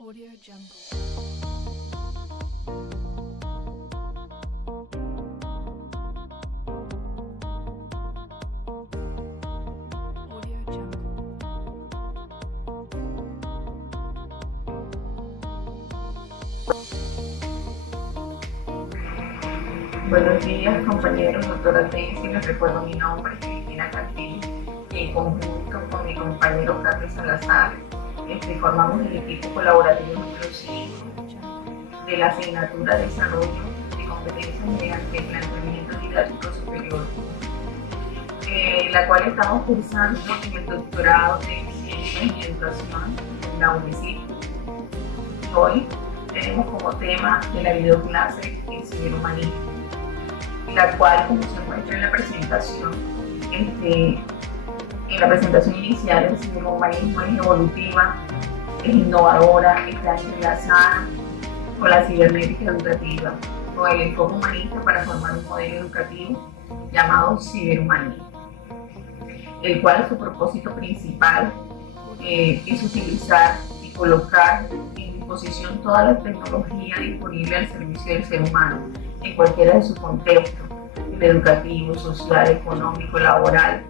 Audio Jungle. Audio Jungle. Buenos días, compañeros, doctora Tensi. Les recuerdo mi nombre, Cristina Castillo, y en conjunto con mi compañero Carlos Salazar, formamos el equipo colaborativo número 5 de la asignatura de Desarrollo de Competencias mediante Planteamiento Didáctico Superior, la cual estamos cursando en el doctorado de Ciencia y Educación en la UNICIP. Hoy tenemos como tema de la videoclase el ciberhumanismo, la cual, como se muestra en la presentación, inicial, el ciberhumanismo es evolutiva, es innovadora, está entrelazada con la cibernética educativa, con el enfoque humanista para formar un modelo educativo llamado ciberhumanismo, el cual su propósito principal es utilizar y colocar en disposición toda la tecnología disponible al servicio del ser humano en cualquiera de sus contextos, el educativo, social, económico, laboral,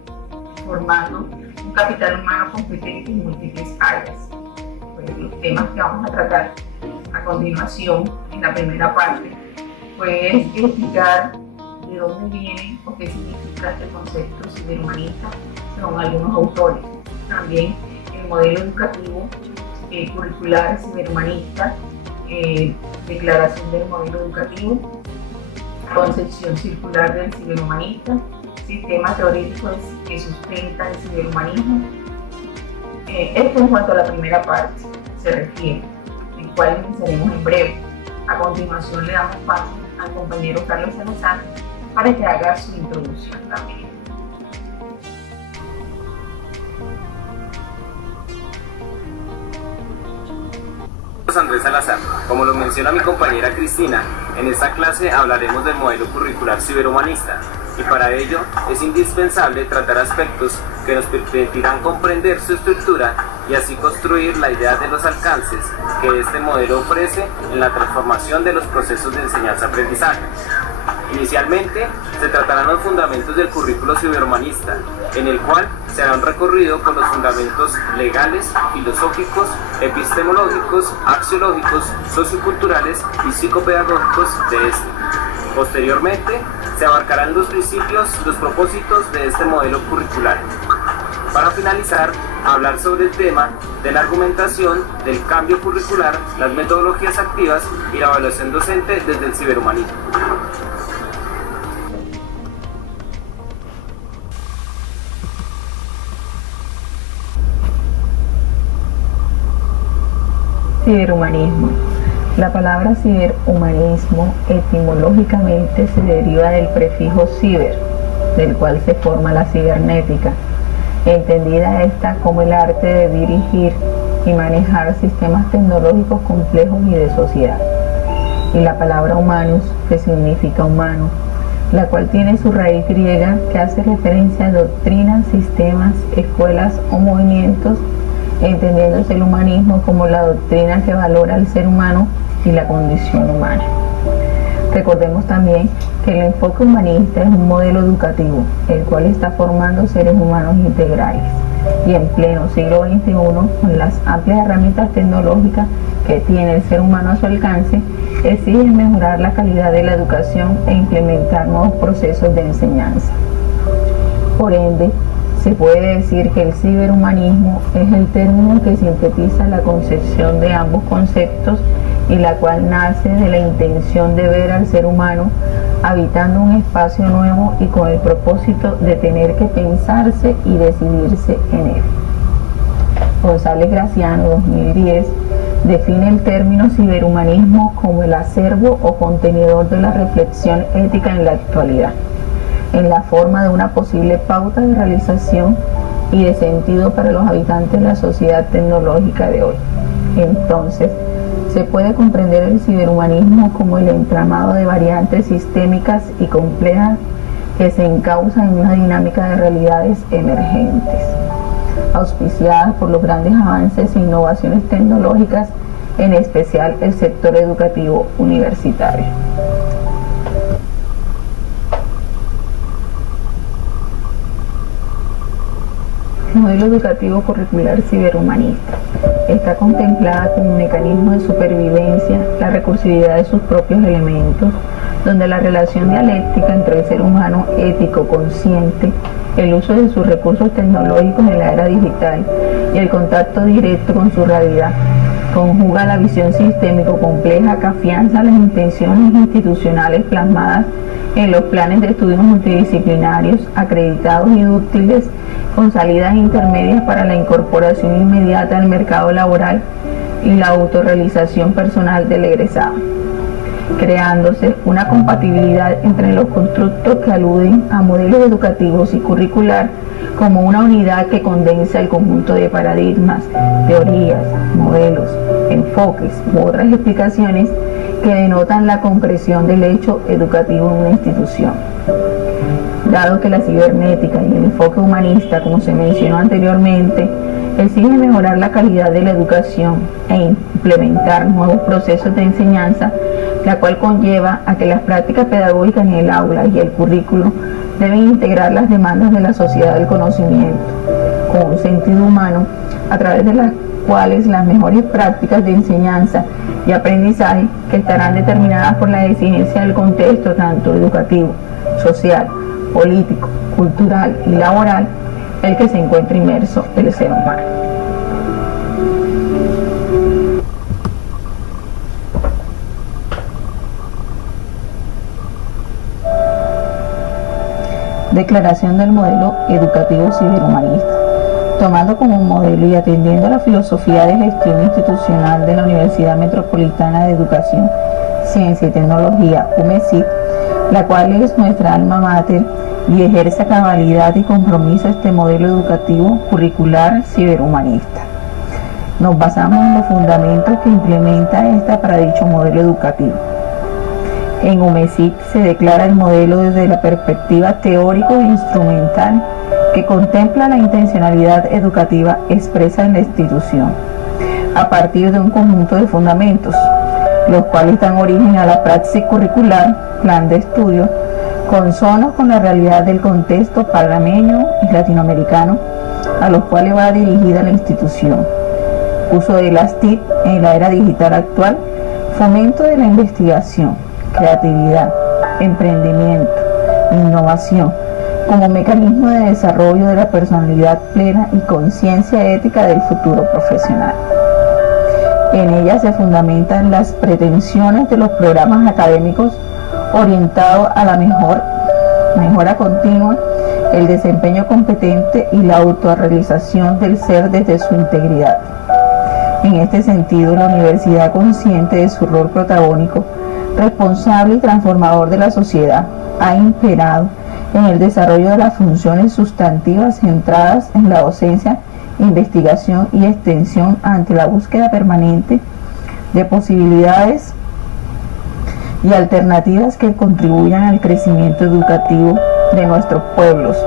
formando un capital humano competente en múltiples áreas. Pues los temas que vamos a tratar a continuación en la primera parte, pues explicar de dónde viene o qué significa el concepto ciberhumanista según algunos autores. También el modelo educativo curricular ciberhumanista, declaración del modelo educativo, concepción circular del ciberhumanista, sistema teórico que sustenta el ciberhumanismo. Esto en cuanto a la primera parte se refiere, el cual iniciaremos en breve. A continuación le damos paso al compañero Carlos Salazar para que haga su introducción también. Andrés Salazar. Como lo menciona mi compañera Cristina, en esta clase hablaremos del modelo curricular ciberhumanista y para ello es indispensable tratar aspectos que nos permitirán comprender su estructura y así construir la idea de los alcances que este modelo ofrece en la transformación de los procesos de enseñanza-aprendizaje. Inicialmente, se tratarán los fundamentos del currículo ciberhumanista, en el cual se hará un recorrido por los fundamentos legales, filosóficos, epistemológicos, axiológicos, socioculturales y psicopedagógicos de este. Posteriormente, se abarcarán los principios, los propósitos de este modelo curricular. Para finalizar, hablar sobre el tema de la argumentación, del cambio curricular, las metodologías activas y la evaluación docente desde el ciberhumanismo. Ciberhumanismo. La palabra ciberhumanismo etimológicamente se deriva del prefijo ciber, del cual se forma la cibernética, entendida esta como el arte de dirigir y manejar sistemas tecnológicos complejos y de sociedad. Y la palabra humanus, que significa humano, la cual tiene su raíz griega que hace referencia a doctrinas, sistemas, escuelas o movimientos, entendiéndose el humanismo como la doctrina que valora al ser humano y la condición humana. Recordemos también que el enfoque humanista es un modelo educativo, el cual está formando seres humanos integrales y en pleno siglo XXI, con las amplias herramientas tecnológicas que tiene el ser humano a su alcance, exige mejorar la calidad de la educación e implementar nuevos procesos de enseñanza. Por ende, se puede decir que el ciberhumanismo es el término que sintetiza la concepción de ambos conceptos y la cual nace de la intención de ver al ser humano habitando un espacio nuevo y con el propósito de tener que pensarse y decidirse en él. González Graciano, 2010, define el término ciberhumanismo como el acervo o contenedor de la reflexión ética en la actualidad, en la forma de una posible pauta de realización y de sentido para los habitantes de la sociedad tecnológica de hoy. Entonces, se puede comprender el ciberhumanismo como el entramado de variantes sistémicas y complejas que se encausan en una dinámica de realidades emergentes, auspiciadas por los grandes avances e innovaciones tecnológicas en especial el sector educativo universitario. El modelo educativo curricular ciberhumanista está contemplada como un mecanismo de supervivencia la recursividad de sus propios elementos, donde la relación dialéctica entre el ser humano ético consciente, el uso de sus recursos tecnológicos en la era digital y el contacto directo con su realidad conjuga la visión sistémico compleja que afianza las intenciones institucionales plasmadas en los planes de estudios multidisciplinarios acreditados y útiles con salidas intermedias para la incorporación inmediata al mercado laboral y la autorrealización personal del egresado, creándose una compatibilidad entre los constructos que aluden a modelos educativos y curricular como una unidad que condensa el conjunto de paradigmas, teorías, modelos, enfoques u otras explicaciones que denotan la concreción del hecho educativo en una institución. Dado que la cibernética y el enfoque humanista, como se mencionó anteriormente, exige mejorar la calidad de la educación e implementar nuevos procesos de enseñanza, la cual conlleva a que las prácticas pedagógicas en el aula y el currículo deben integrar las demandas de la sociedad del conocimiento, con un sentido humano, a través de las cuales las mejores prácticas de enseñanza y aprendizaje, que estarán determinadas por la exigencia del contexto tanto educativo, social, político, cultural y laboral, el que se encuentra inmerso el ser humano. Declaración del modelo educativo ciberhumanista. Tomando como modelo y atendiendo a la filosofía de gestión institucional de la Universidad Metropolitana de Educación, Ciencia y Tecnología, UMECIT, la cual es nuestra alma mater y ejerce a cabalidad y compromiso este modelo educativo curricular ciberhumanista. Nos basamos en los fundamentos que implementa esta para dicho modelo educativo. En UMECIT se declara el modelo desde la perspectiva teórico e instrumental que contempla la intencionalidad educativa expresa en la institución, a partir de un conjunto de fundamentos, los cuales dan origen a la praxis curricular, plan de estudio, consono con la realidad del contexto panameño y latinoamericano, a los cuales va dirigida la institución. Uso de las TIC en la era digital actual, fomento de la investigación, creatividad, emprendimiento, innovación, como mecanismo de desarrollo de la personalidad plena y conciencia ética del futuro profesional. En ella se fundamentan las pretensiones de los programas académicos orientados a la mejora continua, el desempeño competente y la autorrealización del ser desde su integridad. En este sentido, la universidad, consciente de su rol protagónico, responsable y transformador de la sociedad, ha imperado en el desarrollo de las funciones sustantivas centradas en la docencia, investigación y extensión ante la búsqueda permanente de posibilidades y alternativas que contribuyan al crecimiento educativo de nuestros pueblos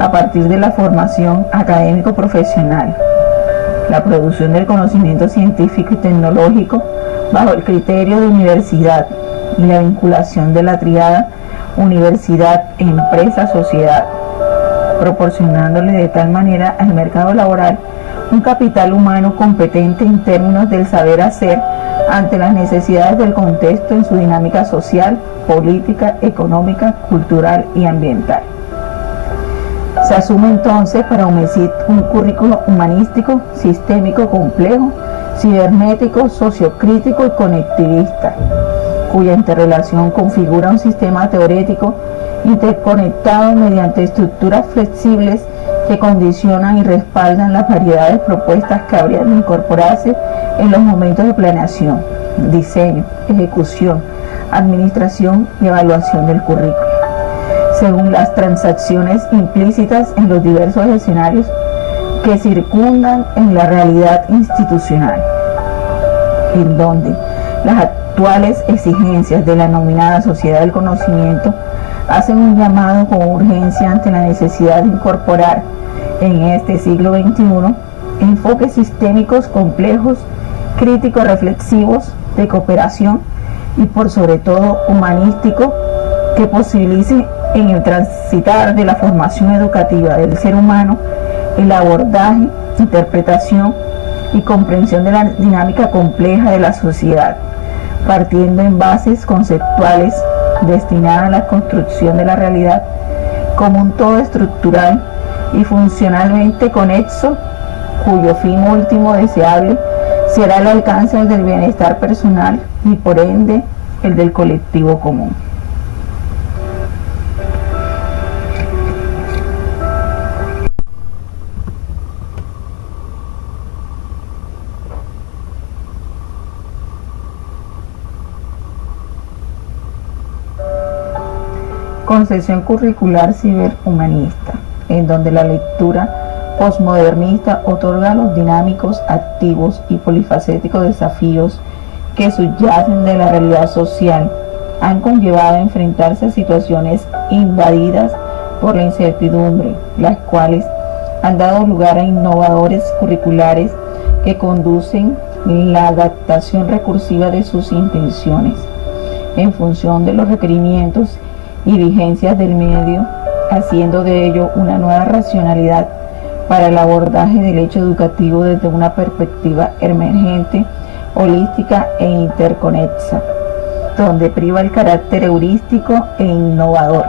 a partir de la formación académico-profesional, la producción del conocimiento científico y tecnológico bajo el criterio de universidad y la vinculación de la tríada universidad, empresa, sociedad, proporcionándole de tal manera al mercado laboral un capital humano competente en términos del saber hacer ante las necesidades del contexto en su dinámica social, política, económica, cultural y ambiental. Se asume entonces para UMECIT un currículo humanístico, sistémico, complejo, cibernético, sociocrítico y conectivista, cuya interrelación configura un sistema teórico interconectado mediante estructuras flexibles que condicionan y respaldan las variedades propuestas que habrían de incorporarse en los momentos de planeación, diseño, ejecución, administración y evaluación del currículo, según las transacciones implícitas en los diversos escenarios que circundan en la realidad institucional, en donde las actuales exigencias de la denominada sociedad del conocimiento hacen un llamado con urgencia ante la necesidad de incorporar en este siglo XXI enfoques sistémicos complejos crítico-reflexivos, de cooperación y por sobre todo humanístico, que posibilite en el transitar de la formación educativa del ser humano el abordaje, interpretación y comprensión de la dinámica compleja de la sociedad, partiendo en bases conceptuales destinadas a la construcción de la realidad como un todo estructural y funcionalmente conexo, cuyo fin último deseable será el alcance del bienestar personal y por ende el del colectivo común. Concepción curricular ciberhumanista, en donde la lectura posmodernista otorga los dinámicos, activos y polifacéticos desafíos que subyacen de la realidad social, han conllevado a enfrentarse a situaciones invadidas por la incertidumbre, las cuales han dado lugar a innovadores curriculares que conducen la adaptación recursiva de sus intenciones en función de los requerimientos y vigencias del medio, haciendo de ello una nueva racionalidad para el abordaje del hecho educativo desde una perspectiva emergente, holística e interconexa, donde priva el carácter heurístico e innovador.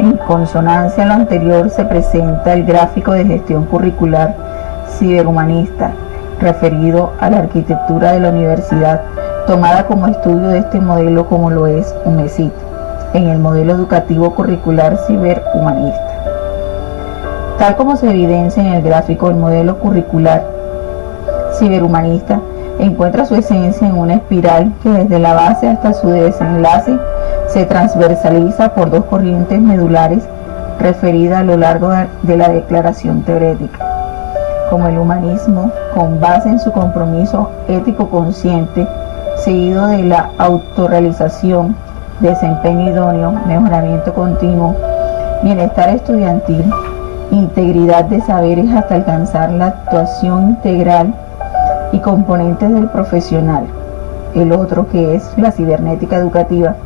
En consonancia a lo anterior se presenta el gráfico de gestión curricular ciberhumanista, referido a la arquitectura de la universidad, tomada como estudio de este modelo como lo es UMESIT, en el modelo educativo curricular ciberhumanista. Tal como se evidencia en el gráfico, el modelo curricular ciberhumanista encuentra su esencia en una espiral que desde la base hasta su desenlace se transversaliza por dos corrientes medulares referidas a lo largo de la declaración teórica, como el humanismo, con base en su compromiso ético consciente, seguido de la autorrealización, desempeño idóneo, mejoramiento continuo, bienestar estudiantil, integridad de saberes hasta alcanzar la actuación integral y componentes del profesional. El otro, que es la cibernética educativa,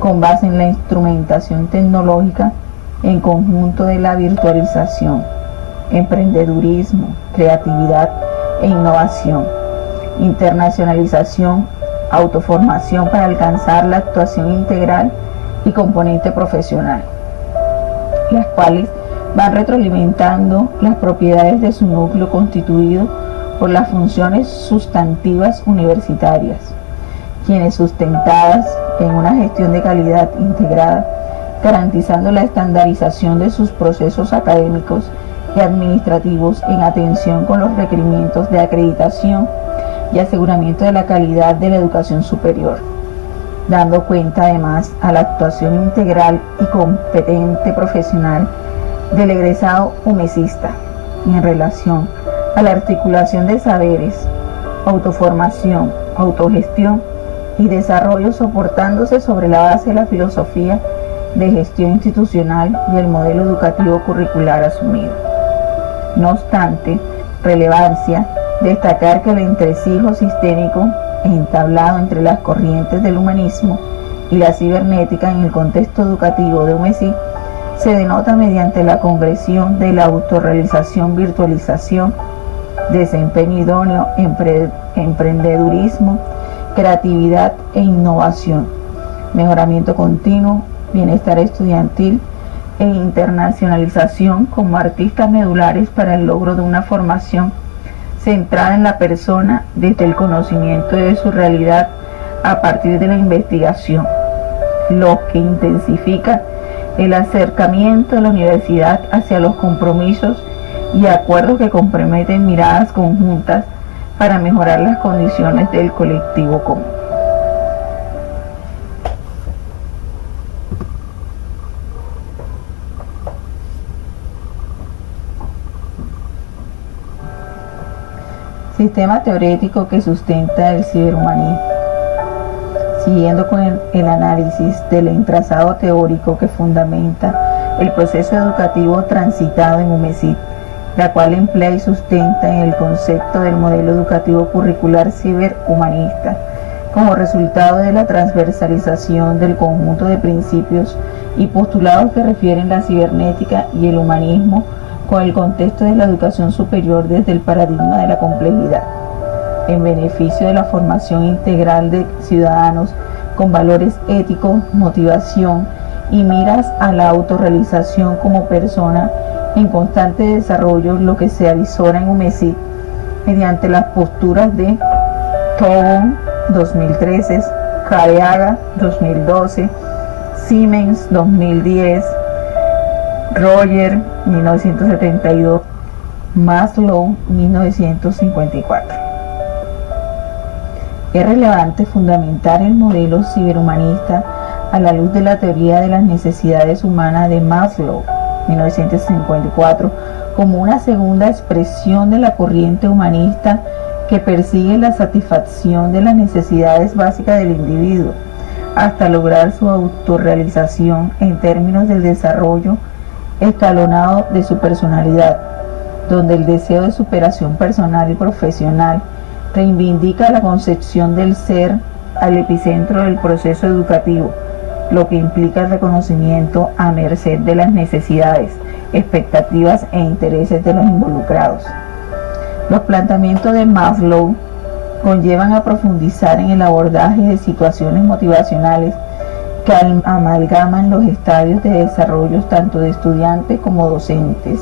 con base en la instrumentación tecnológica en conjunto de la virtualización, emprendedurismo, creatividad e innovación, internacionalización, autoformación para alcanzar la actuación integral y componente profesional, las cuales van retroalimentando las propiedades de su núcleo constituido por las funciones sustantivas universitarias, quienes sustentadas en una gestión de calidad integrada, garantizando la estandarización de sus procesos académicos y administrativos en atención con los requerimientos de acreditación y aseguramiento de la calidad de la educación superior, dando cuenta además a la actuación integral y competente profesional del egresado umesista en relación a la articulación de saberes, autoformación, autogestión y desarrollo, soportándose sobre la base de la filosofía de gestión institucional y el modelo educativo curricular asumido. No obstante, relevancia destacar que el entresijo sistémico entablado entre las corrientes del humanismo y la cibernética en el contexto educativo de UMESIT se denota mediante la congresión de la autorrealización, virtualización, desempeño idóneo, emprendedurismo, creatividad e innovación, mejoramiento continuo, bienestar estudiantil e internacionalización como artistas medulares para el logro de una formación centrada en la persona desde el conocimiento de su realidad a partir de la investigación, lo que intensifica el acercamiento de la universidad hacia los compromisos y acuerdos que comprometen miradas conjuntas para mejorar las condiciones del colectivo común. Sistema teórico que sustenta el ciberhumanismo. Siguiendo con el análisis del entrazado teórico que fundamenta el proceso educativo transitado en UMESIT, la cual emplea y sustenta en el concepto del modelo educativo curricular ciberhumanista, como resultado de la transversalización del conjunto de principios y postulados que refieren la cibernética y el humanismo con el contexto de la educación superior desde el paradigma de la complejidad, en beneficio de la formación integral de ciudadanos con valores éticos, motivación y miras a la autorrealización como persona en constante desarrollo, lo que se avisora en UMESIT mediante las posturas de Tobon 2013, Careaga 2012, Siemens 2010, Roger 1972, Maslow 1954. Es relevante fundamentar el modelo ciberhumanista a la luz de la teoría de las necesidades humanas de Maslow 1954 como una segunda expresión de la corriente humanista que persigue la satisfacción de las necesidades básicas del individuo hasta lograr su autorrealización en términos del desarrollo escalonado de su personalidad, donde el deseo de superación personal y profesional reivindica la concepción del ser al epicentro del proceso educativo, lo que implica el reconocimiento a merced de las necesidades, expectativas e intereses de los involucrados. Los planteamientos de Maslow conllevan a profundizar en el abordaje de situaciones motivacionales que amalgaman los estadios de desarrollo tanto de estudiantes como docentes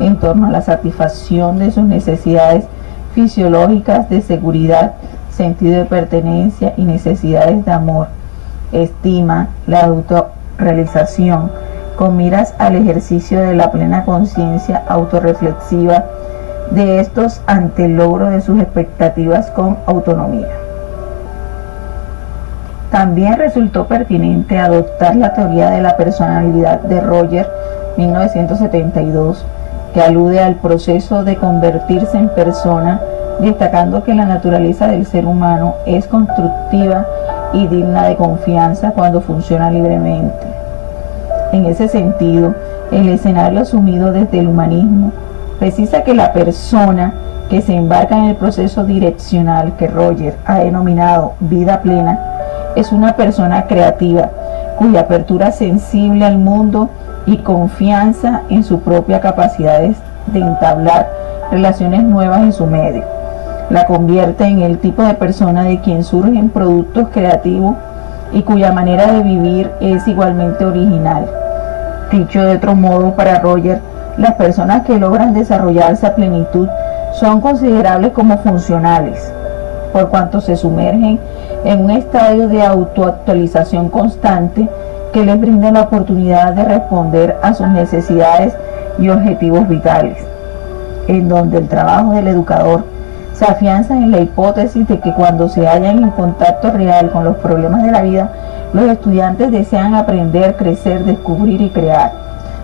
en torno a la satisfacción de sus necesidades fisiológicas de seguridad, sentido de pertenencia y necesidades de amor, estima, la autorrealización, con miras al ejercicio de la plena conciencia autorreflexiva de estos ante el logro de sus expectativas con autonomía. También resultó pertinente adoptar la teoría de la personalidad de Roger 1972, que alude al proceso de convertirse en persona, destacando que la naturaleza del ser humano es constructiva y digna de confianza cuando funciona libremente. En ese sentido, el escenario asumido desde el humanismo precisa que la persona que se embarca en el proceso direccional que Roger ha denominado vida plena es una persona creativa, cuya apertura sensible al mundo y confianza en sus propias capacidades de entablar relaciones nuevas en su medio la convierte en el tipo de persona de quien surgen productos creativos y cuya manera de vivir es igualmente original. Dicho de otro modo, para Roger, las personas que logran desarrollarse a plenitud son considerables como funcionales, por cuanto se sumergen en un estadio de autoactualización constante que les brinda la oportunidad de responder a sus necesidades y objetivos vitales, en donde el trabajo del educador se afianza en la hipótesis de que cuando se hallan en contacto real con los problemas de la vida, los estudiantes desean aprender, crecer, descubrir y crear.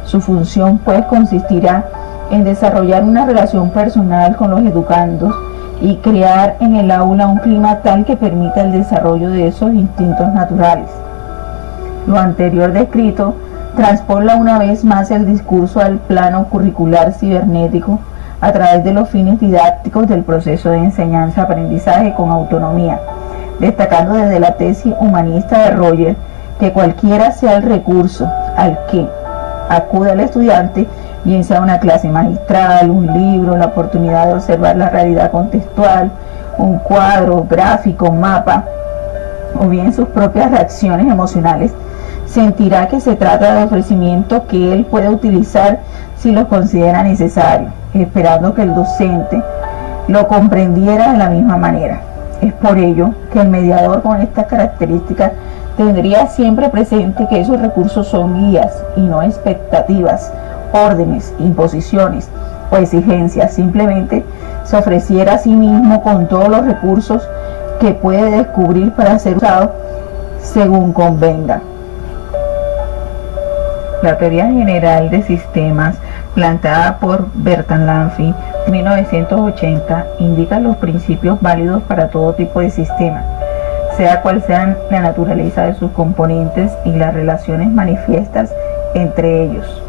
Su función pues consistirá en desarrollar una relación personal con los educandos y crear en el aula un clima tal que permita el desarrollo de esos instintos naturales. Lo anterior descrito transpola una vez más el discurso al plano curricular cibernético a través de los fines didácticos del proceso de enseñanza-aprendizaje con autonomía, destacando desde la tesis humanista de Roger que cualquiera sea el recurso al que acude el estudiante, bien sea una clase magistral, un libro, la oportunidad de observar la realidad contextual, un cuadro, gráfico, mapa, o bien sus propias reacciones emocionales, sentirá que se trata de ofrecimientos que él puede utilizar si los considera necesario, esperando que el docente lo comprendiera de la misma manera. Es por ello que el mediador con estas características tendría siempre presente que esos recursos son guías y no expectativas, órdenes, imposiciones o exigencias. Simplemente se ofreciera a sí mismo con todos los recursos que puede descubrir para ser usado según convenga. La teoría general de sistemas planteada por Bertalanffy en 1980 indica los principios válidos para todo tipo de sistema, sea cual sea la naturaleza de sus componentes y las relaciones manifiestas entre ellos.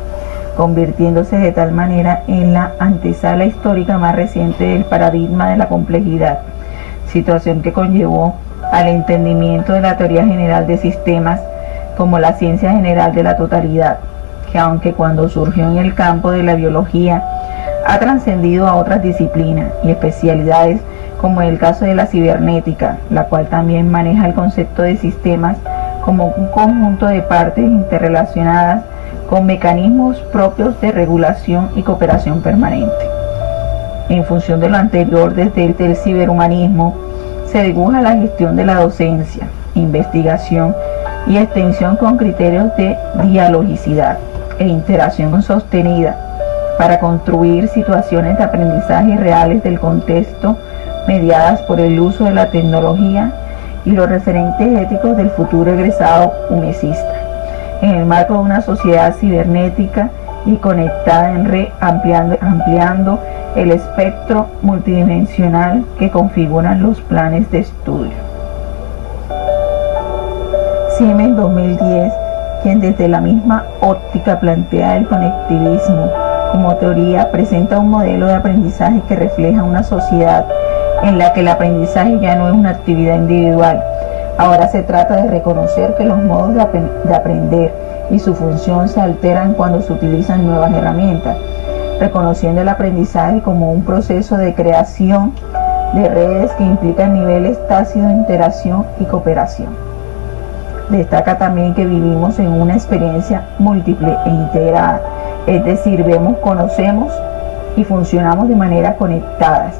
convirtiéndose de tal manera en la antesala histórica más reciente del paradigma de la complejidad, situación que conllevó al entendimiento de la teoría general de sistemas como la ciencia general de la totalidad, que aunque cuando surgió en el campo de la biología ha trascendido a otras disciplinas y especialidades, como en el caso de la cibernética, la cual también maneja el concepto de sistemas como un conjunto de partes interrelacionadas con mecanismos propios de regulación y cooperación permanente. En función de lo anterior, desde el ciberhumanismo se dibuja la gestión de la docencia, investigación y extensión con criterios de dialogicidad e interacción sostenida para construir situaciones de aprendizaje reales del contexto mediadas por el uso de la tecnología y los referentes éticos del futuro egresado humecista, en el marco de una sociedad cibernética y conectada en red, ampliando el espectro multidimensional que configuran los planes de estudio. Siemens 2010, quien desde la misma óptica plantea el conectivismo como teoría, presenta un modelo de aprendizaje que refleja una sociedad en la que el aprendizaje ya no es una actividad individual. Ahora se trata de reconocer que los modos de aprender y su función se alteran cuando se utilizan nuevas herramientas, reconociendo el aprendizaje como un proceso de creación de redes que implican niveles tácitos de interacción y cooperación. Destaca también que vivimos en una experiencia múltiple e integrada, es decir, vemos, conocemos y funcionamos de manera conectadas,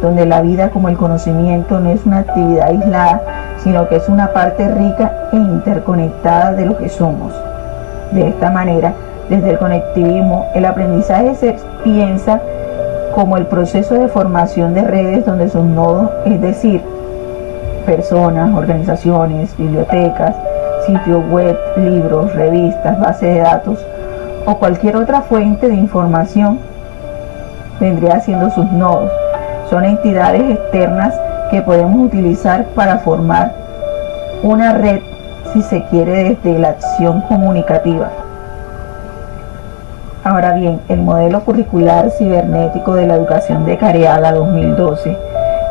donde la vida como el conocimiento no es una actividad aislada, sino que es una parte rica e interconectada de lo que somos. De esta manera, desde el conectivismo, el aprendizaje se piensa como el proceso de formación de redes donde sus nodos, es decir, personas, organizaciones, bibliotecas, sitios web, libros, revistas, bases de datos o cualquier otra fuente de información, vendría siendo sus nodos. Son entidades externas que podemos utilizar para formar una red, si se quiere, desde la acción comunicativa. Ahora bien, el modelo curricular cibernético de la educación de Careaga 2012,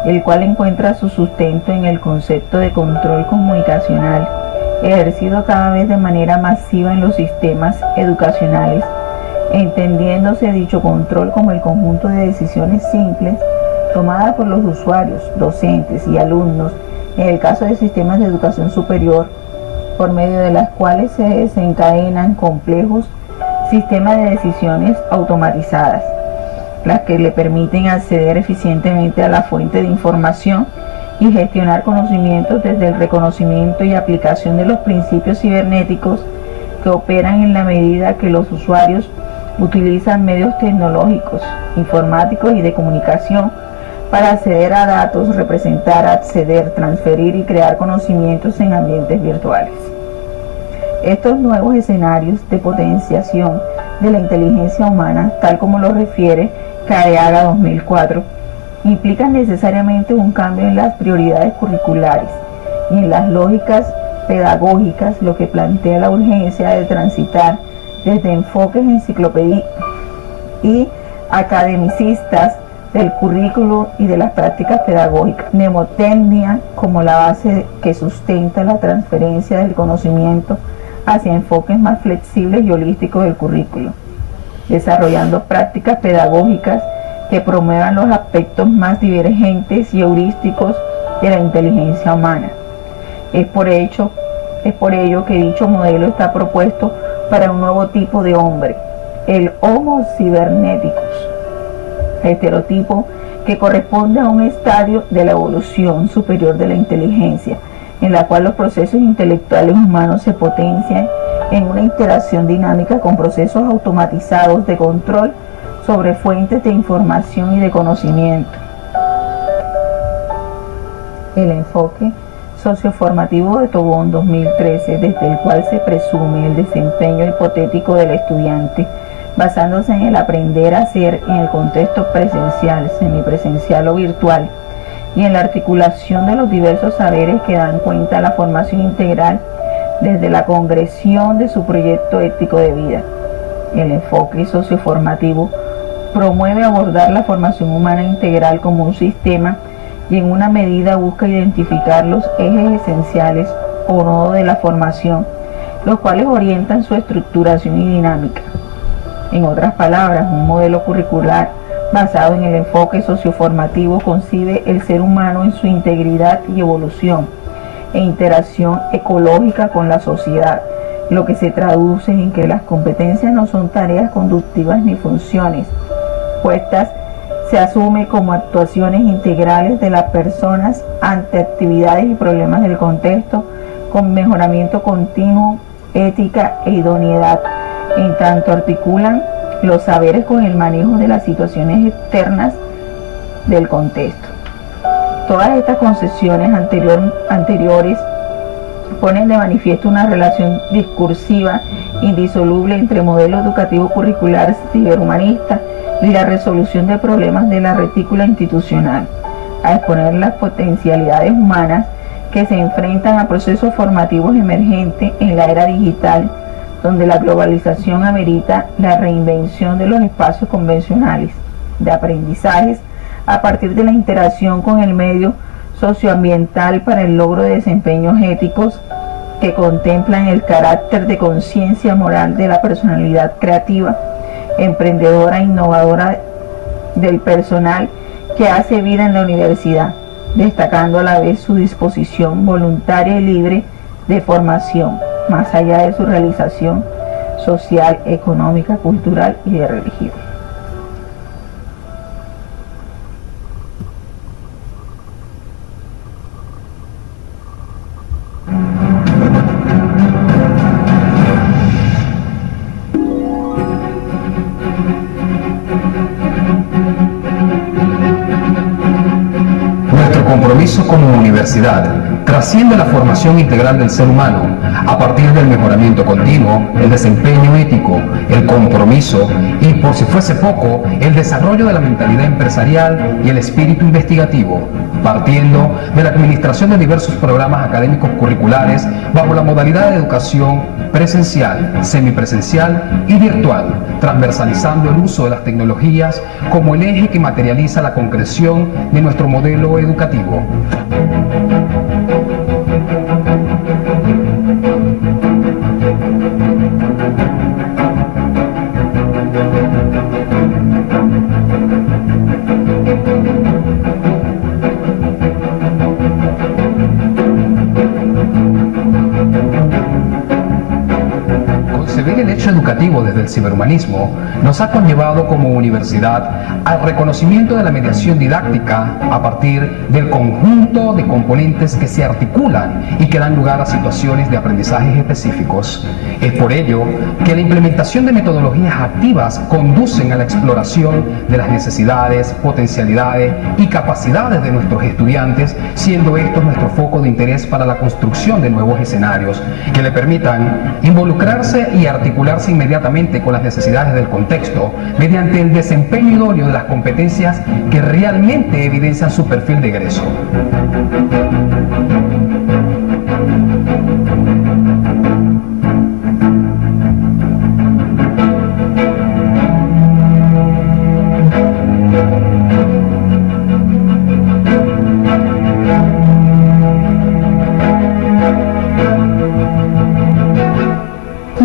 el cual encuentra su sustento en el concepto de control comunicacional, ejercido cada vez de manera masiva en los sistemas educacionales, entendiéndose dicho control como el conjunto de decisiones simples tomadas por los usuarios, docentes y alumnos, en el caso de sistemas de educación superior, por medio de las cuales se desencadenan complejos sistemas de decisiones automatizadas, las que le permiten acceder eficientemente a la fuente de información y gestionar conocimientos desde el reconocimiento y aplicación de los principios cibernéticos que operan en la medida que los usuarios utilizan medios tecnológicos, informáticos y de comunicación para acceder a datos, representar, acceder, transferir y crear conocimientos en ambientes virtuales. Estos nuevos escenarios de potenciación de la inteligencia humana, tal como lo refiere Careaga 2004, implican necesariamente un cambio en las prioridades curriculares y en las lógicas pedagógicas, lo que plantea la urgencia de transitar desde enfoques enciclopédicos y academicistas del currículo y de las prácticas pedagógicas, mnemotecnia como la base que sustenta la transferencia del conocimiento hacia enfoques más flexibles y holísticos del currículo, desarrollando prácticas pedagógicas que promuevan los aspectos más divergentes y heurísticos de la inteligencia humana. Es por ello que dicho modelo está propuesto para un nuevo tipo de hombre, el Homo Cyberneticus, estereotipo que corresponde a un estadio de la evolución superior de la inteligencia, en la cual los procesos intelectuales humanos se potencian en una interacción dinámica con procesos automatizados de control sobre fuentes de información y de conocimiento. El enfoque socioformativo de Tobón 2013, desde el cual se presume el desempeño hipotético del estudiante, basándose en el aprender a ser en el contexto presencial, semipresencial o virtual, y en la articulación de los diversos saberes que dan cuenta de la formación integral desde la concreción de su proyecto ético de vida. el enfoque socioformativo promueve abordar la formación humana integral como un sistema y en una medida busca identificar los ejes esenciales o nodos de la formación, los cuales orientan su estructuración y dinámica. En otras palabras, un modelo curricular basado en el enfoque socioformativo concibe el ser humano en su integridad y evolución e interacción ecológica con la sociedad, lo que se traduce en que las competencias no son tareas conductivas ni funciones puestas, se asume como actuaciones integrales de las personas ante actividades y problemas del contexto, con mejoramiento continuo, ética e idoneidad, en tanto articulan los saberes con el manejo de las situaciones externas del contexto. Todas estas concepciones anteriores ponen de manifiesto una relación discursiva indisoluble entre modelo educativo curricular ciberhumanista y la resolución de problemas de la retícula institucional, a exponer las potencialidades humanas que se enfrentan a procesos formativos emergentes en la era digital, donde la globalización amerita la reinvención de los espacios convencionales de aprendizajes a partir de la interacción con el medio socioambiental para el logro de desempeños éticos que contemplan el carácter de conciencia moral de la personalidad creativa, emprendedora e innovadora del personal que hace vida en la universidad, destacando a la vez su disposición voluntaria y libre de formación, más allá de su realización social, económica, cultural y de religión. Nuestro compromiso como universidad trasciende la formación integral del ser humano a partir del mejoramiento continuo, el desempeño ético, el compromiso y, por si fuese poco, el desarrollo de la mentalidad empresarial y el espíritu investigativo, partiendo de la administración de diversos programas académicos curriculares bajo la modalidad de educación presencial, semipresencial y virtual, transversalizando el uso de las tecnologías como el eje que materializa la concreción de nuestro modelo educativo. Concebir el hecho educativo desde el ciberhumanismo nos ha conllevado como universidad al reconocimiento de la mediación didáctica a partir del conjunto de componentes que se articulan y que dan lugar a situaciones de aprendizajes específicos. Es por ello que la implementación de metodologías activas conducen a la exploración de las necesidades, potencialidades y capacidades de nuestros estudiantes, siendo estos nuestro foco de interés para la construcción de nuevos escenarios que le permitan involucrarse y articularse inmediatamente con las necesidades del contexto mediante el desempeño idóneo de las competencias que realmente evidencian su perfil de egreso.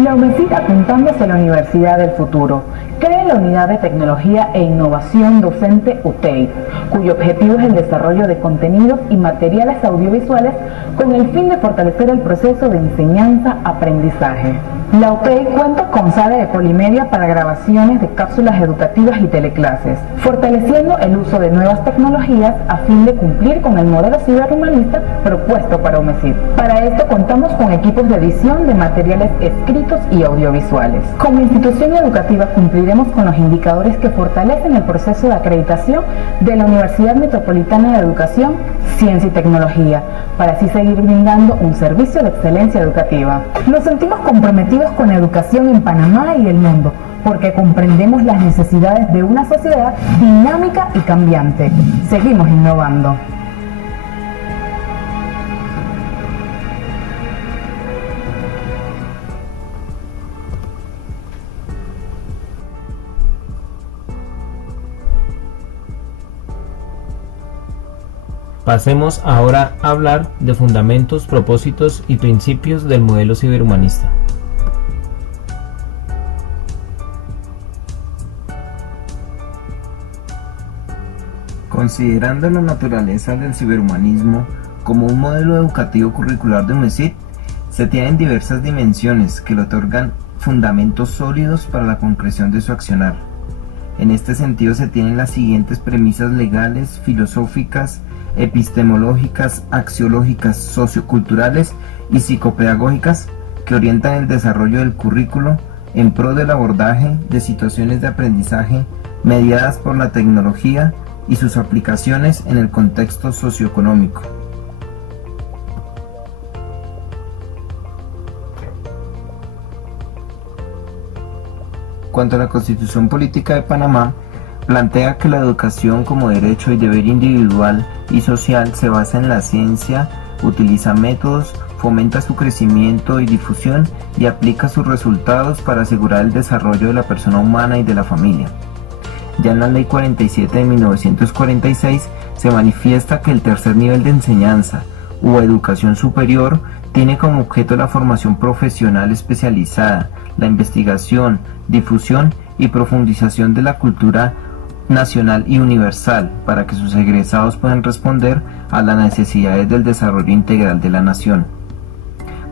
La UMESIT, apuntando hacia la Universidad del Futuro, crea la Unidad de Tecnología e Innovación Docente UTEI, cuyo objetivo es el desarrollo de contenidos y materiales audiovisuales con el fin de fortalecer el proceso de enseñanza-aprendizaje. La UTEI cuenta con sala de polimedia para grabaciones de cápsulas educativas y teleclases, fortaleciendo el uso de nuevas tecnologías a fin de cumplir con el modelo ciberhumanista propuesto para UMESIT. Para esto contamos con equipos de edición de materiales escritos y audiovisuales. Como institución educativa cumpliremos con los indicadores que fortalecen el proceso de acreditación de la Universidad Metropolitana de Educación, Ciencia y Tecnología, para así seguir brindando un servicio de excelencia educativa. Nos sentimos comprometidos con la educación en Panamá y el mundo, porque comprendemos las necesidades de una sociedad dinámica y cambiante. Seguimos innovando. Pasemos ahora a hablar de fundamentos, propósitos y principios del modelo ciberhumanista. Considerando la naturaleza del ciberhumanismo como un modelo educativo curricular de UNESID, se tienen diversas dimensiones que le otorgan fundamentos sólidos para la concreción de su accionar. En este sentido se tienen las siguientes premisas legales, filosóficas, epistemológicas, axiológicas, socioculturales y psicopedagógicas que orientan el desarrollo del currículo en pro del abordaje de situaciones de aprendizaje mediadas por la tecnología y sus aplicaciones en el contexto socioeconómico. Cuanto a la Constitución Política de Panamá, plantea que la educación como derecho y deber individual y social se basa en la ciencia, utiliza métodos, fomenta su crecimiento y difusión y aplica sus resultados para asegurar el desarrollo de la persona humana y de la familia. Ya en la Ley 47 de 1946 se manifiesta que el tercer nivel de enseñanza u educación superior tiene como objeto la formación profesional especializada, la investigación, difusión y profundización de la cultura nacional y universal para que sus egresados puedan responder a las necesidades del desarrollo integral de la nación.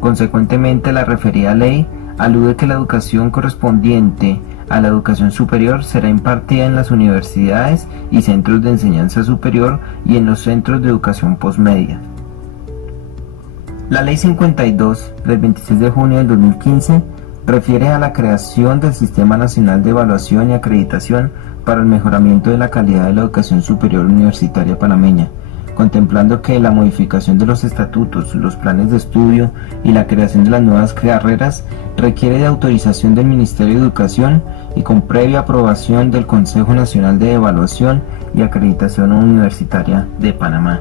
Consecuentemente, la referida ley alude que la educación correspondiente a la educación superior será impartida en las universidades y centros de enseñanza superior y en los centros de educación posmedia. La Ley 52 del 26 de junio del 2015 refiere a la creación del Sistema Nacional de Evaluación y Acreditación para el mejoramiento de la calidad de la educación superior universitaria panameña, contemplando que la modificación de los estatutos, los planes de estudio y la creación de las nuevas carreras requiere de autorización del Ministerio de Educación y con previa aprobación del Consejo Nacional de Evaluación y Acreditación Universitaria de Panamá.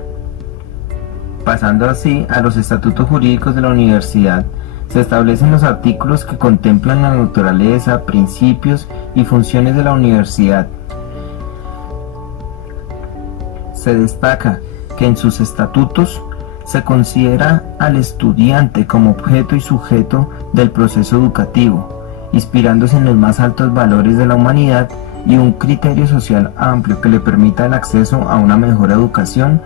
Pasando así a los estatutos jurídicos de la universidad, se establecen los artículos que contemplan la naturaleza, principios y funciones de la universidad. Se destaca que en sus estatutos se considera al estudiante como objeto y sujeto del proceso educativo, inspirándose en los más altos valores de la humanidad y un criterio social amplio que le permita el acceso a una mejor educación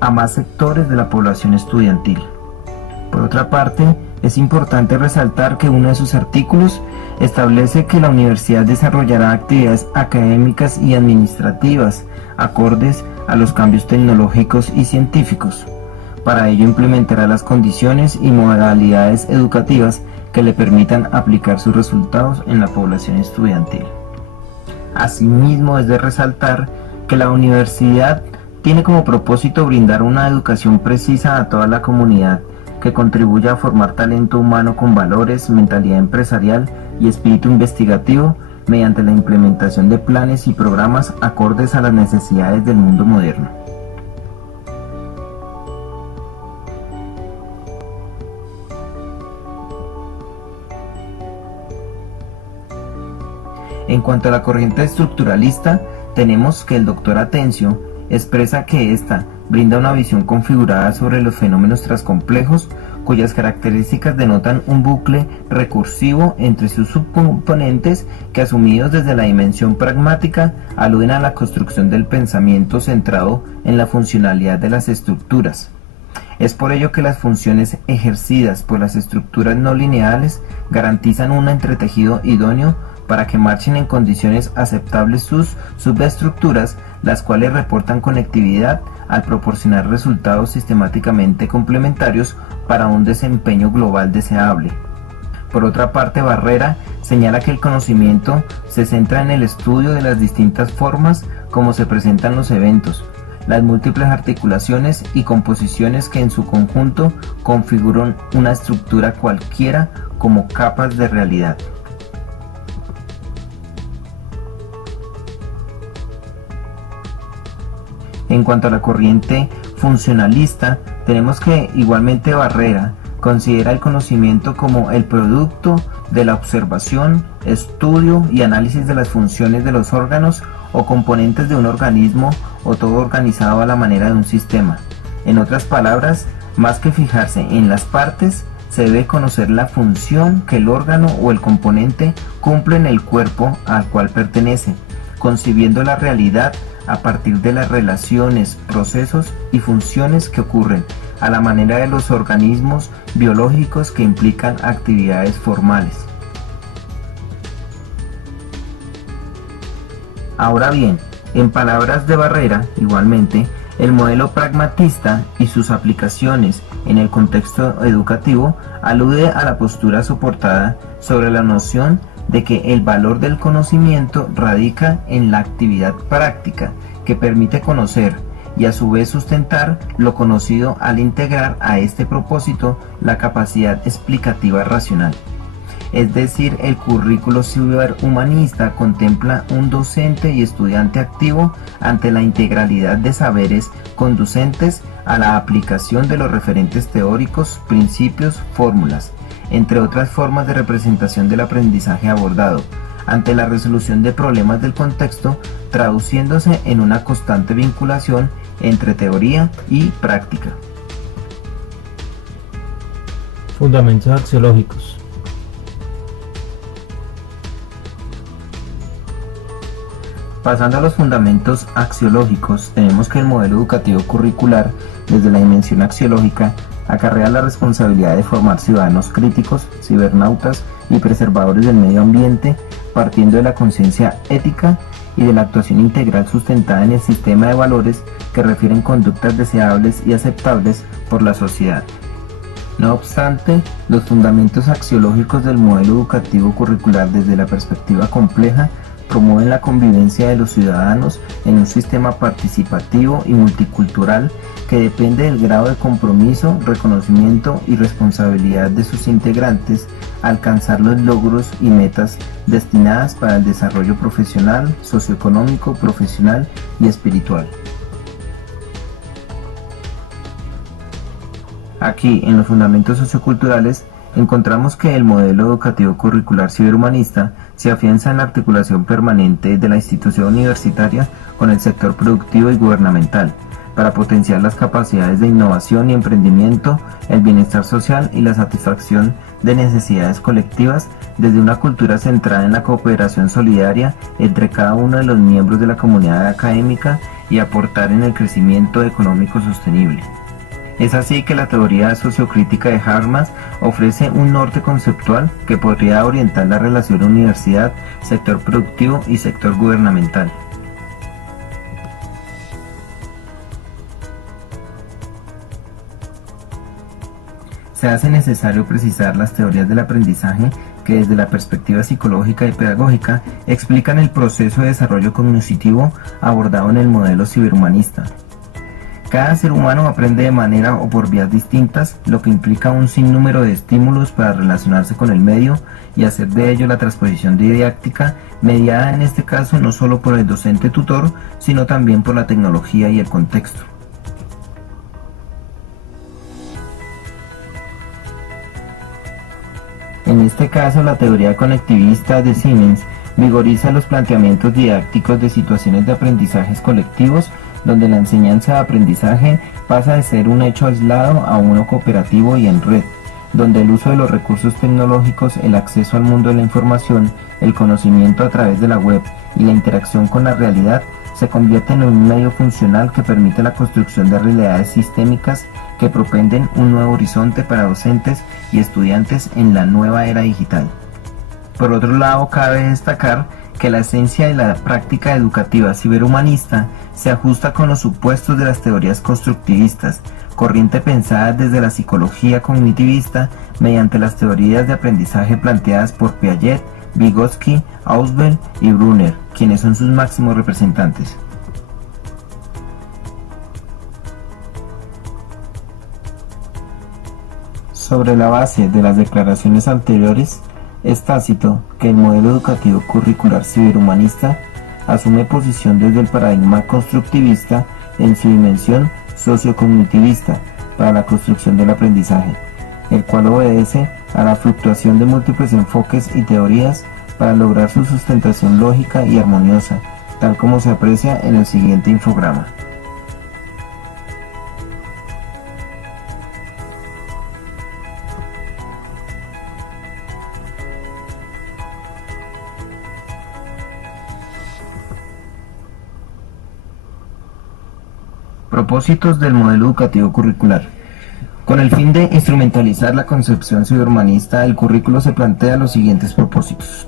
a más sectores de la población estudiantil. Por otra parte, es importante resaltar que uno de sus artículos establece que la universidad desarrollará actividades académicas y administrativas acordes a los cambios tecnológicos y científicos. Para ello implementará las condiciones y modalidades educativas que le permitan aplicar sus resultados en la población estudiantil. Asimismo, es de resaltar que la universidad tiene como propósito brindar una educación precisa a toda la comunidad que contribuya a formar talento humano con valores, mentalidad empresarial y espíritu investigativo mediante la implementación de planes y programas acordes a las necesidades del mundo moderno. En cuanto a la corriente estructuralista, tenemos que el doctor Atencio expresa que ésta brinda una visión configurada sobre los fenómenos transcomplejos cuyas características denotan un bucle recursivo entre sus subcomponentes que, asumidos desde la dimensión pragmática, aluden a la construcción del pensamiento centrado en la funcionalidad de las estructuras. Es por ello que las funciones ejercidas por las estructuras no lineales garantizan un entretejido idóneo para que marchen en condiciones aceptables sus subestructuras, las cuales reportan conectividad al proporcionar resultados sistemáticamente complementarios para un desempeño global deseable. Por otra parte, Barrera señala que el conocimiento se centra en el estudio de las distintas formas como se presentan los eventos, las múltiples articulaciones y composiciones que en su conjunto configuran una estructura cualquiera como capas de realidad. En cuanto a la corriente funcionalista, tenemos que igualmente Barrera considera el conocimiento como el producto de la observación, estudio y análisis de las funciones de los órganos o componentes de un organismo o todo organizado a la manera de un sistema, En otras palabras, más que fijarse en las partes, se debe conocer la función que el órgano o el componente cumple en el cuerpo al cual pertenece, concibiendo la realidad a partir de las relaciones, procesos y funciones que ocurren a la manera de los organismos biológicos que implican actividades formales. Ahora bien, en palabras de Barrera, igualmente, el modelo pragmatista y sus aplicaciones en el contexto educativo alude a la postura soportada sobre la noción de que el valor del conocimiento radica en la actividad práctica que permite conocer y a su vez sustentar lo conocido al integrar a este propósito la capacidad explicativa racional. Es decir, el currículo ciberhumanista contempla un docente y estudiante activo ante la integralidad de saberes conducentes a la aplicación de los referentes teóricos, principios, fórmulas, entre otras formas de representación del aprendizaje abordado, ante la resolución de problemas del contexto, traduciéndose en una constante vinculación entre teoría y práctica. Fundamentos axiológicos. Pasando a los fundamentos axiológicos, tenemos que el modelo educativo curricular, desde la dimensión axiológica, acarrea la responsabilidad de formar ciudadanos críticos, cibernautas y preservadores del medio ambiente, partiendo de la conciencia ética y de la actuación integral sustentada en el sistema de valores que refieren conductas deseables y aceptables por la sociedad. No obstante, los fundamentos axiológicos del modelo educativo curricular desde la perspectiva compleja promueven la convivencia de los ciudadanos en un sistema participativo y multicultural que depende del grado de compromiso, reconocimiento y responsabilidad de sus integrantes a alcanzar los logros y metas destinadas para el desarrollo profesional, socioeconómico, profesional y espiritual. Aquí, en los fundamentos socioculturales, encontramos que el modelo educativo curricular ciberhumanista se afianza en la articulación permanente de la institución universitaria con el sector productivo y gubernamental, para potenciar las capacidades de innovación y emprendimiento, el bienestar social y la satisfacción de necesidades colectivas desde una cultura centrada en la cooperación solidaria entre cada uno de los miembros de la comunidad académica y aportar en el crecimiento económico sostenible. Es así que la teoría sociocrítica de Habermas ofrece un norte conceptual que podría orientar la relación universidad, sector productivo y sector gubernamental. Se hace necesario precisar las teorías del aprendizaje que desde la perspectiva psicológica y pedagógica explican el proceso de desarrollo cognitivo abordado en el modelo ciberhumanista. Cada ser humano aprende de manera o por vías distintas, lo que implica un sinnúmero de estímulos para relacionarse con el medio y hacer de ello la transposición didáctica, mediada en este caso no solo por el docente tutor, sino también por la tecnología y el contexto. En este caso, la teoría conectivista de Siemens vigoriza los planteamientos didácticos de situaciones de aprendizajes colectivos, donde la enseñanza de aprendizaje pasa de ser un hecho aislado a uno cooperativo y en red, donde el uso de los recursos tecnológicos, el acceso al mundo de la información, el conocimiento a través de la web y la interacción con la realidad se convierten en un medio funcional que permite la construcción de realidades sistémicas que propenden un nuevo horizonte para docentes y estudiantes en la nueva era digital. Por otro lado, cabe destacar que la esencia de la práctica educativa ciberhumanista se ajusta con los supuestos de las teorías constructivistas, corriente pensada desde la psicología cognitivista mediante las teorías de aprendizaje planteadas por Piaget, Vygotsky, Ausubel y Brunner, quienes son sus máximos representantes. Sobre la base de las declaraciones anteriores, es tácito que el modelo educativo curricular ciberhumanista asume posición desde el paradigma constructivista en su dimensión sociocognitivista para la construcción del aprendizaje, el cual obedece a la fluctuación de múltiples enfoques y teorías para lograr su sustentación lógica y armoniosa, tal como se aprecia en el siguiente infograma. Propósitos del modelo educativo curricular. Con el fin de instrumentalizar la concepción ciberhumanista, el currículo se plantea los siguientes propósitos.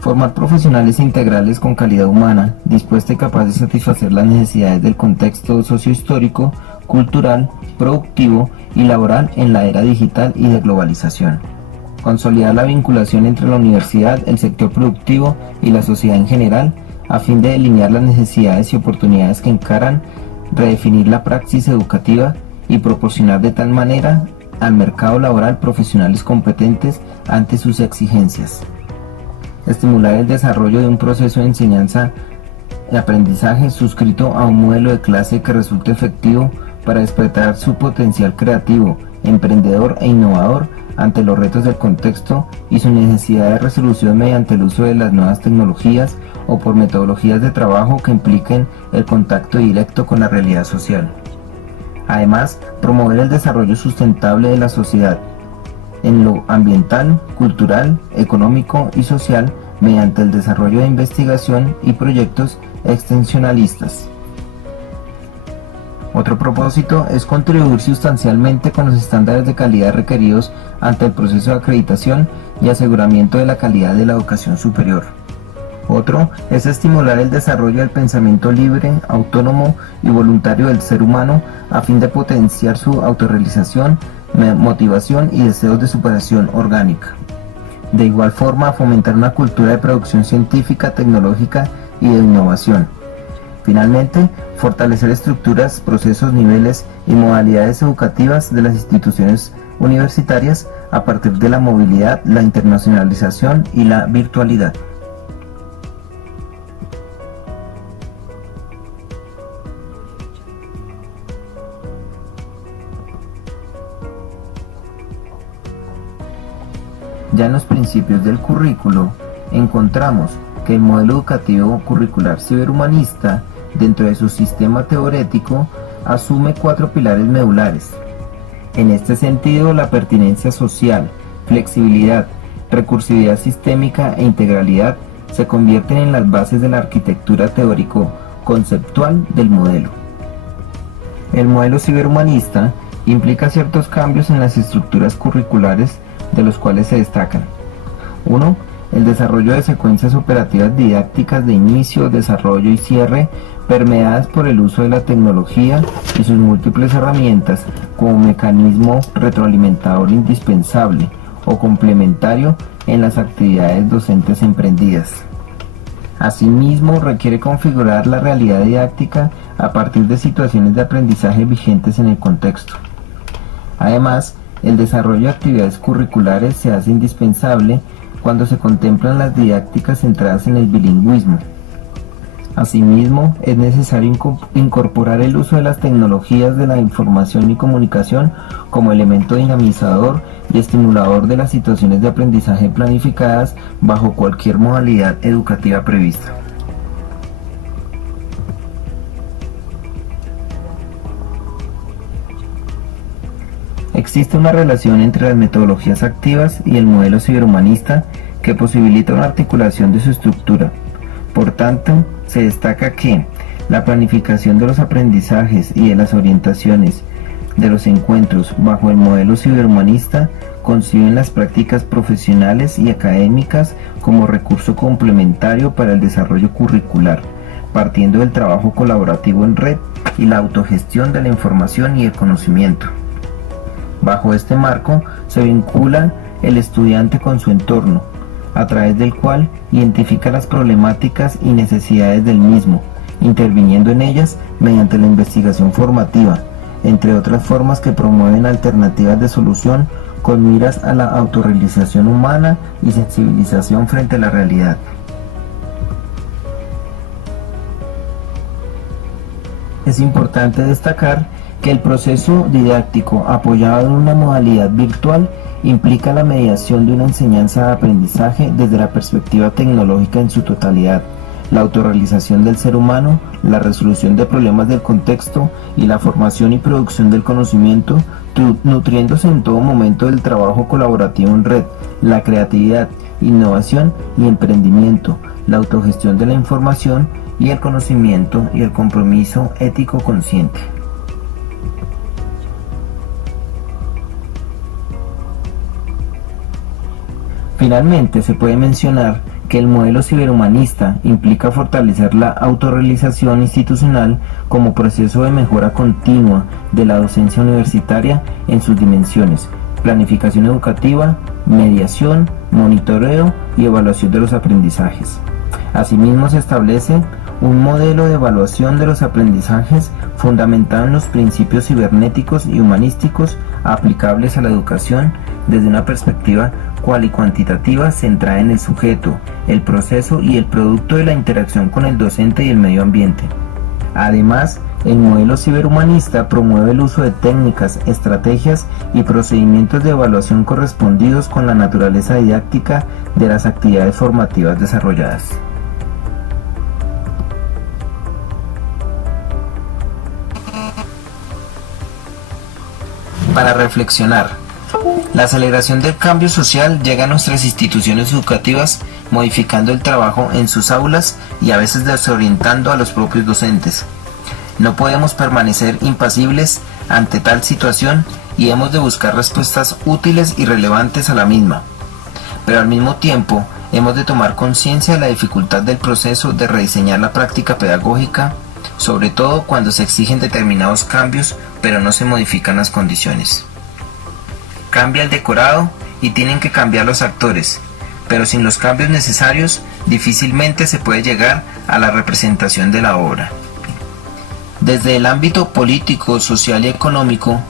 Formar profesionales integrales con calidad humana, dispuesta y capaz de satisfacer las necesidades del contexto sociohistórico, cultural, productivo y laboral en la era digital y de globalización. Consolidar la vinculación entre la universidad, el sector productivo y la sociedad en general, a fin de delinear las necesidades y oportunidades que encaran, redefinir la praxis educativa y proporcionar de tal manera al mercado laboral profesionales competentes ante sus exigencias. Estimular el desarrollo de un proceso de enseñanza y aprendizaje suscrito a un modelo de clase que resulte efectivo para despertar su potencial creativo, emprendedor e innovador ante los retos del contexto y su necesidad de resolución mediante el uso de las nuevas tecnologías o por metodologías de trabajo que impliquen el contacto directo con la realidad social. Además, promover el desarrollo sustentable de la sociedad en lo ambiental, cultural, económico y social mediante el desarrollo de investigación y proyectos extensionalistas. Otro propósito es contribuir sustancialmente con los estándares de calidad requeridos ante el proceso de acreditación y aseguramiento de la calidad de la educación superior. Otro es estimular el desarrollo del pensamiento libre, autónomo y voluntario del ser humano a fin de potenciar su autorrealización, motivación y deseos de superación orgánica. De igual forma, fomentar una cultura de producción científica, tecnológica y de innovación. Finalmente, fortalecer estructuras, procesos, niveles y modalidades educativas de las instituciones universitarias a partir de la movilidad, la internacionalización y la virtualidad. Ya en los principios del currículo encontramos que el modelo educativo curricular ciberhumanista, dentro de su sistema teórico, asume 4 pilares medulares. En este sentido, la pertinencia social, flexibilidad, recursividad sistémica e integralidad se convierten en las bases de la arquitectura teórico-conceptual del modelo. El modelo ciberhumanista implica ciertos cambios en las estructuras curriculares, de los cuales se destacan: 1. El desarrollo de secuencias operativas didácticas de inicio, desarrollo y cierre, permeadas por el uso de la tecnología y sus múltiples herramientas como mecanismo retroalimentador indispensable o complementario en las actividades docentes emprendidas. Asimismo, requiere configurar la realidad didáctica a partir de situaciones de aprendizaje vigentes en el contexto. Además, el desarrollo de actividades curriculares se hace indispensable cuando se contemplan las didácticas centradas en el bilingüismo. Asimismo, es necesario incorporar el uso de las tecnologías de la información y comunicación como elemento dinamizador y estimulador de las situaciones de aprendizaje planificadas bajo cualquier modalidad educativa prevista. Existe una relación entre las metodologías activas y el modelo ciberhumanista que posibilita una articulación de su estructura. Por tanto, se destaca que la planificación de los aprendizajes y de las orientaciones de los encuentros bajo el modelo ciberhumanista conciben las prácticas profesionales y académicas como recurso complementario para el desarrollo curricular, partiendo del trabajo colaborativo en red y la autogestión de la información y el conocimiento. Bajo este marco se vincula el estudiante con su entorno, a través del cual identifica las problemáticas y necesidades del mismo, interviniendo en ellas mediante la investigación formativa, entre otras formas que promueven alternativas de solución con miras a la autorrealización humana y sensibilización frente a la realidad. Es importante destacar que el proceso didáctico apoyado en una modalidad virtual implica la mediación de una enseñanza de aprendizaje desde la perspectiva tecnológica en su totalidad, la autorrealización del ser humano, la resolución de problemas del contexto y la formación y producción del conocimiento, nutriéndose en todo momento del trabajo colaborativo en red, la creatividad, innovación y emprendimiento, la autogestión de la información y el conocimiento y el compromiso ético consciente. Finalmente, se puede mencionar que el modelo ciberhumanista implica fortalecer la autorrealización institucional como proceso de mejora continua de la docencia universitaria en sus dimensiones: planificación educativa, mediación, monitoreo y evaluación de los aprendizajes. Asimismo, se establece un modelo de evaluación de los aprendizajes fundamentado en los principios cibernéticos y humanísticos aplicables a la educación desde una perspectiva cual y cuantitativa centrada en el sujeto, el proceso y el producto de la interacción con el docente y el medio ambiente. Además, el modelo ciberhumanista promueve el uso de técnicas, estrategias y procedimientos de evaluación correspondidos con la naturaleza didáctica de las actividades formativas desarrolladas. Para reflexionar, la aceleración del cambio social llega a nuestras instituciones educativas modificando el trabajo en sus aulas y a veces desorientando a los propios docentes. No podemos permanecer impasibles ante tal situación y hemos de buscar respuestas útiles y relevantes a la misma. Pero al mismo tiempo, hemos de tomar conciencia de la dificultad del proceso de rediseñar la práctica pedagógica, sobre todo cuando se exigen determinados cambios, pero no se modifican las condiciones. Cambia el decorado y tienen que cambiar los actores, pero sin los cambios necesarios, difícilmente se puede llegar a la representación de la obra. Desde el ámbito político, social y económico,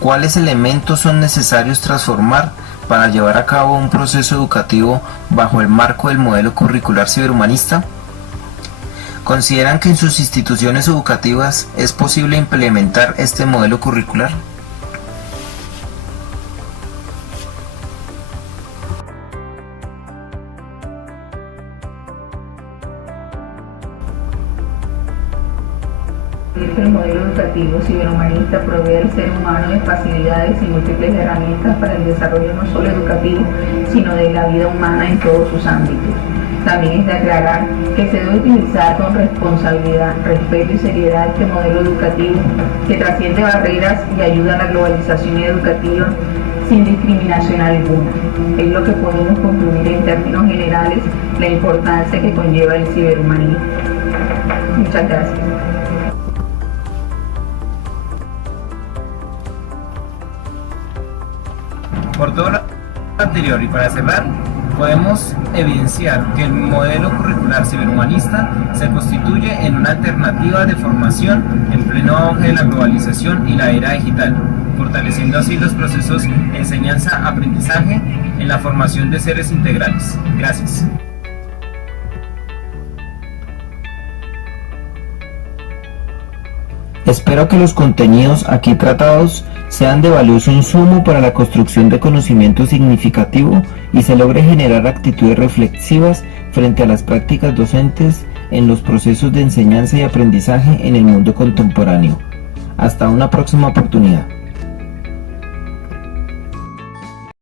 ¿cuáles elementos son necesarios transformar para llevar a cabo un proceso educativo bajo el marco del modelo curricular ciberhumanista? ¿Consideran que en sus instituciones educativas es posible implementar este modelo curricular? El modelo educativo ciberhumanista provee al ser humano de facilidades y múltiples herramientas para el desarrollo no solo educativo, sino de la vida humana en todos sus ámbitos. También es de aclarar que se debe utilizar con responsabilidad, respeto y seriedad este modelo educativo que trasciende barreras y ayuda a la globalización educativa sin discriminación alguna. Es lo que podemos concluir en términos generales la importancia que conlleva el ciberhumanismo. Muchas gracias. Por todo lo anterior y para cerrar, podemos evidenciar que el modelo curricular ciberhumanista se constituye en una alternativa de formación en pleno auge de la globalización y la era digital, fortaleciendo así los procesos de enseñanza-aprendizaje en la formación de seres integrales. Gracias. Espero que los contenidos aquí tratados sean de valioso insumo para la construcción de conocimiento significativo y se logre generar actitudes reflexivas frente a las prácticas docentes en los procesos de enseñanza y aprendizaje en el mundo contemporáneo. Hasta una próxima oportunidad.